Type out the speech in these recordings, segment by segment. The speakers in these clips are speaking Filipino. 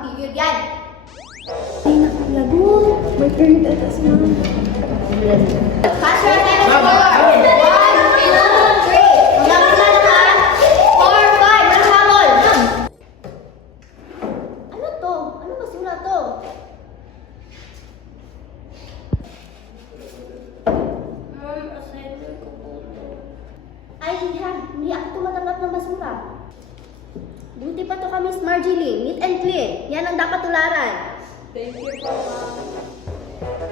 period yan. Ay, nakalagot. May period ata si ma'am. Pass your attendance score. 1, 2, 3. Hanggang sila na 4, 5. Walang habol. Ano to? Ano basura to? Assignment ko po to. Ay, hindi ako tumatanggap ng basura. Buti pa to kami, Miss Marjorie. Neat and clean. Yan ang dapat tularan. Thank you po, ma'am.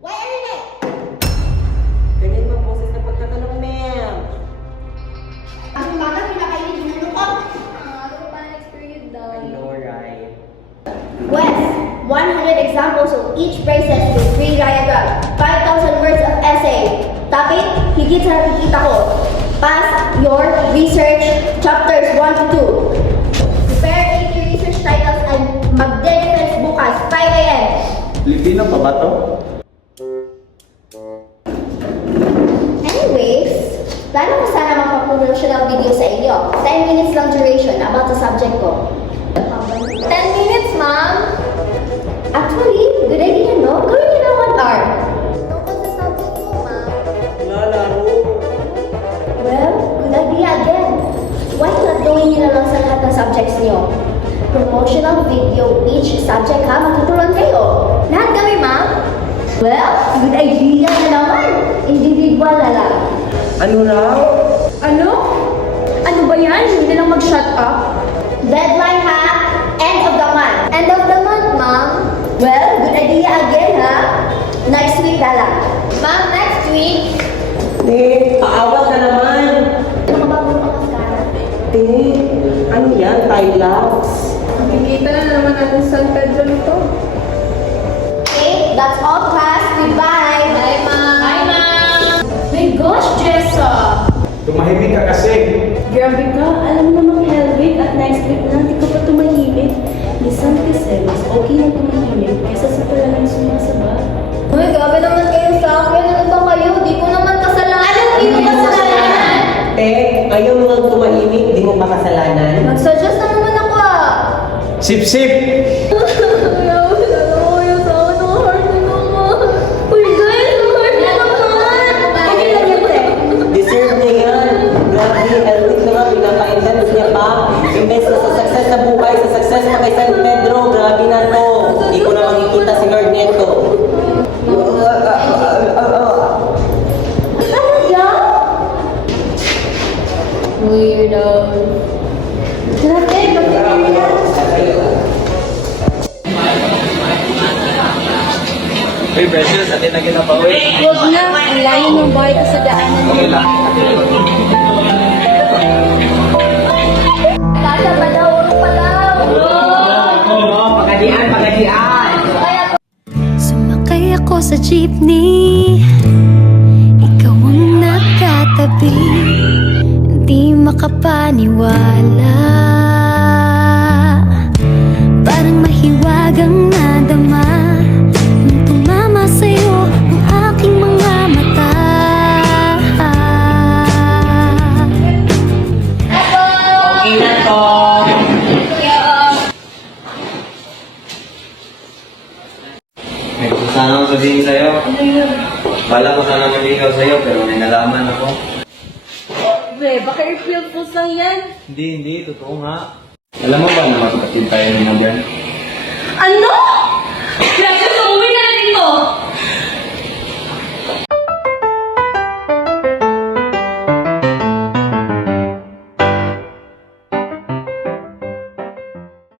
Why are you late? Ganyan ba boses na pagtatanong, ma'am? Ang umaga, pinakainit yung ulo ko. Ano pa next period daw? I know, right? Wes, 100 examples of each bracelet with 3 diagram, 5,000 words of essay. Topic, higit sa nakikita ko. Pass your research chapters 1 to 2. Prepare 8 research titles and mag-defense bukas, 5 a.m. Filipino pa ba to? Anyways, plano ko sana magpa-promotional video sa inyo. 10 minutes lang duration about sa subject ko. 10 minutes, ma'am. Actually, good idea, no? Gawin niyo na 1 hour. Tungkol sa subject ko, ma'am. Lalaro. Well, good idea again. Why not gawin niyo na lang sa lahat ng subjects niyo? Promotional video each subject ha, matuturuan kayo. Lahat kami, ma'am. Well, good idea na naman. Individual na lang. Ano raw? Ano? Ano ba yan? Hindi na lang mag-shut up. Deadline ha, end of the month. End of the month, ma'am. Well, good idea again ha. Next week na lang. Ma'am, next week. Paawal ka naman. Ano ka ba muna mascara? Ano yan? Time-lapse? Makikita na naman natin sa San Pedro nito. Okay, that's all class. Goodbye. Bye, ma'am. Bye, ma'am. My gosh, Jessa. Tumahimik ka kasi. Grabe ka, alam mo namang Helvig at next week na, di ka pa tumahimik. Minsan kasi, mas okay na tumahimik kaysa sa talagang sumasabat. Uy, grabe naman kayo sa akin. Ano ba kayo? Di ko naman kasalanan. Ano? Di ko kasalanan? Ayaw mo lang tumahimik, di mo pa kasalanan. Mag-suggest na naman ako ah. Sip-sip! Deserve na yan. Grabe, Elwick na nga, pinapa-intense niya pa. Imbes na sa success na buhay, sa success pa kay San Pedro, grabe na to. Hindi ko na makikita si Lord Neto. Weirdo. Grabe, Uy, precious, atin na ginabawi. Huwag na, ang layo ng bahay ko sa daanan Okay mo. lang. Tata, badawang pa daw. Pagadian! Sumakay ako sa jeepney, ikaw ang nakatabi, di makapaniwala. Parang mahiwagang nadama nung tumama sa'yo ang aking mga mata. Okay na to. May gusto sana akong sabihin sa'yo. Bala ko sana maligaw sa'yo, pero may nalaman ako. Be, baka i-feel po lang yan. Hindi, totoo nga. Alam mo ba na magkapatid tayo ni Nabian? Ano?